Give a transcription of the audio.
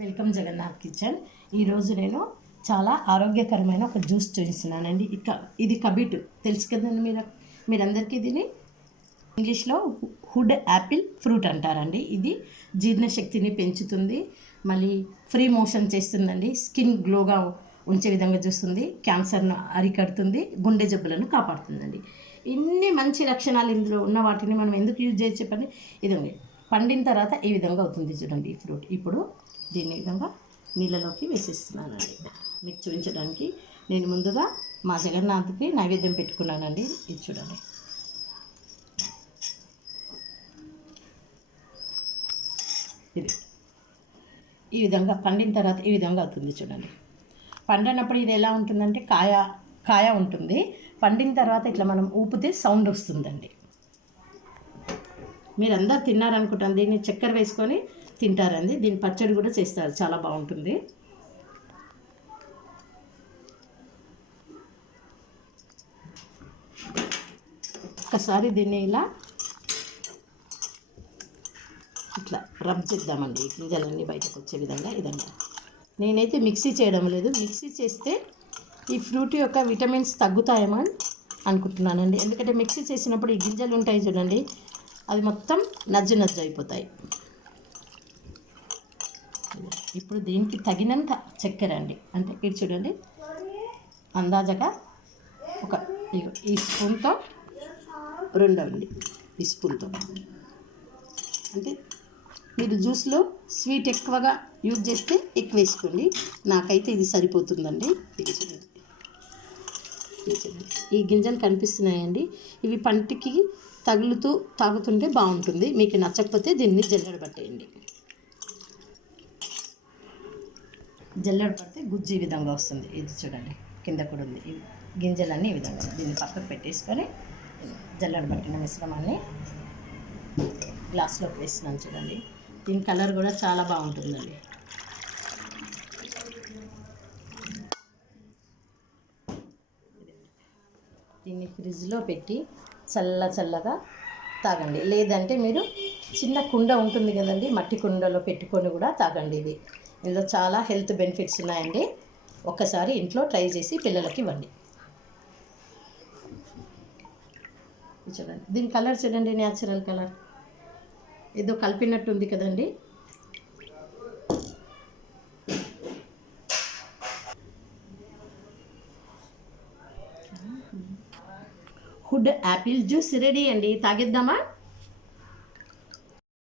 Welcome Jagannadh kitchen. ఈరోజు నేను చాలా ఆరోగ్యకరమైన ఒక జ్యూస్ చూపిస్తున్నానండి. ఇది కబీటు తెలుసు కదండి మీరందరికీ. దీన్ని ఇంగ్లీష్లో హుడ్ యాపిల్ ఫ్రూట్ అంటారండి. ఇది జీర్ణశక్తిని పెంచుతుంది, మళ్ళీ ఫ్రీ మోషన్ చేస్తుందండి, స్కిన్ గ్లోగా ఉంచే విధంగా చూస్తుంది, క్యాన్సర్ను అరికడుతుంది, గుండె జబ్బులను కాపాడుతుందండి. ఇన్ని మంచి లక్షణాలు ఇందులో ఉన్న వాటిని మనం ఎందుకు యూజ్ చేసి చెప్పండి. ఇదండి పండిన తర్వాత ఈ విధంగా అవుతుంది చూడండి ఈ ఫ్రూట్. ఇప్పుడు దీన్ని విధంగా నీళ్ళలోకి వేసేస్తున్నానండి మీకు చూపించడానికి. నేను ముందుగా మా జగన్నాథ్కి నైవేద్యం పెట్టుకున్నానండి. ఇది చూడండి. ఇది ఈ విధంగా పండిన తర్వాత ఈ విధంగా అవుతుంది చూడండి. పండినప్పుడు ఇది ఎలా ఉంటుందంటే కాయ ఉంటుంది. పండిన తర్వాత ఇట్లా మనం ఊపితే సౌండ్ వస్తుందండి. మీరందరూ తిన్నారనుకుంటాను. దీన్ని చక్కెర వేసుకొని తింటారండి. దీని పచ్చడి కూడా చేస్తారు, చాలా బాగుంటుంది. ఒక్కసారి దీన్ని ఇట్లా రబ్ చేద్దామండి, ఈ గింజలన్నీ బయటకు వచ్చే విధంగా. ఇదంతా నేనైతే మిక్సీ చేయడం లేదు. మిక్సీ చేస్తే ఈ ఫ్రూట్ యొక్క విటమిన్స్ తగ్గుతాయేమో అని అనుకుంటున్నానండి. ఎందుకంటే మిక్సీ చేసినప్పుడు ఈ గింజలు ఉంటాయి చూడండి, అది మొత్తం నజ్జు అయిపోతాయి. ఇప్పుడు దీనికి తగినంత చక్కెర అండి, అంటే ఇది చూడండి అందాజగా ఒక ఈ స్పూన్తో రెండవండి, ఈ స్పూన్తో. అంటే మీరు జ్యూస్లో స్వీట్ ఎక్కువగా యూజ్ చేస్తే ఎక్కువ వేసుకోండి. నాకైతే ఇది సరిపోతుందండి. ఇది చూడండి, ఈ గింజలు కనిపిస్తున్నాయండి. ఇవి పంటికి తగులుతూ తాగుతుంటే బాగుంటుంది. మీకు నచ్చకపోతే దీన్ని జల్లెడ పట్టేయండి. జల్లెడ పడితే గుజ్జు ఈ విధంగా వస్తుంది. ఇది చూడండి కింద కూడా ఉంది. ఈ గింజలన్నీ ఈ విధంగా దీన్ని పక్కకు పెట్టేసుకొని జల్లెడ పట్టిన మిశ్రమాన్ని గ్లాస్లోకి వేస్తున్నాను చూడండి. దీని కలర్ కూడా చాలా బాగుంటుందండి. దీన్ని ఫ్రిడ్జ్లో పెట్టి చల్లగా తాగండి. లేదంటే మీరు చిన్న కుండ ఉంటుంది కదండి, మట్టి కుండలో పెట్టుకొని కూడా తాగండి. ఇందులో చాలా హెల్త్ బెనిఫిట్స్ ఉన్నాయండి. ఒక్కసారి ఇంట్లో ట్రై చేసి పిల్లలకి ఇవ్వండి. చూడండి దీని కలర్ చూడండి, న్యాచురల్ కలర్, ఏదో కలిపినట్టు ఉంది కదండి. హుడ్ యాపిల్ జ్యూస్ రెడీ అండి. తాగేద్దామా?